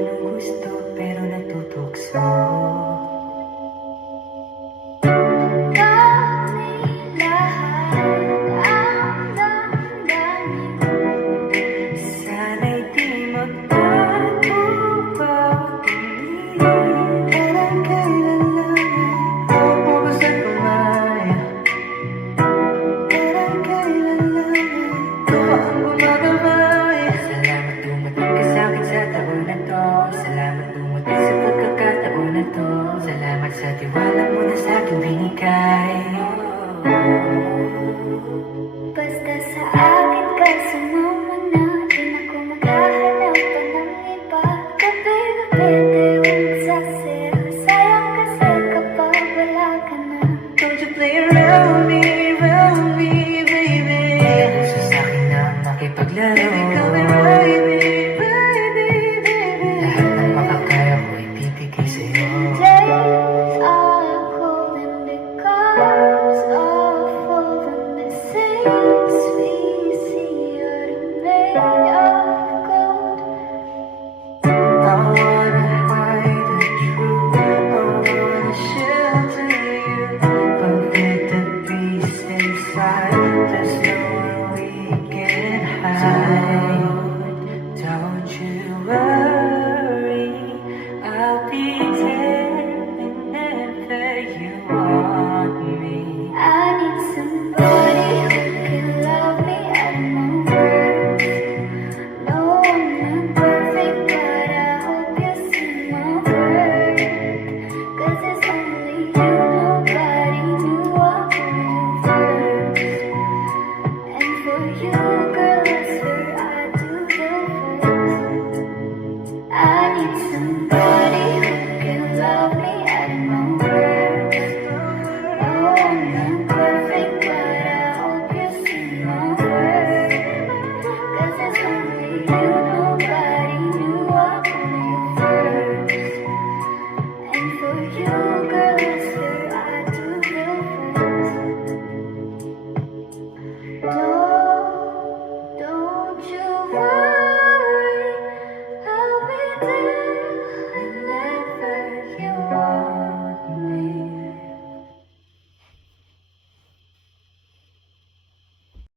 ginugusto pero natutukso. Sana'y di magbago pa tumingin. Parang kailan lang ubos at kumain. Parang kailan lang ito ang gumagabay. Salamat dumating ka sa'kin sa taon na to. Salamat dumating sa pagkakataon na to. Salamat sa tiwala mo na sa'kin binigay. Basta sa akin ka sumama na, di na ko maghahanap pa ng iba. Gabi-gabi di magsasaya, sayang kasi kapag wala ka na. Don't you play around me, baby. Gusto sa'kin na makipaglaro. Baby, come and ride me, baby. Lahat ng makakaya ko ibibigay sa'yo. Days are golden because of all the mistakes we see are made.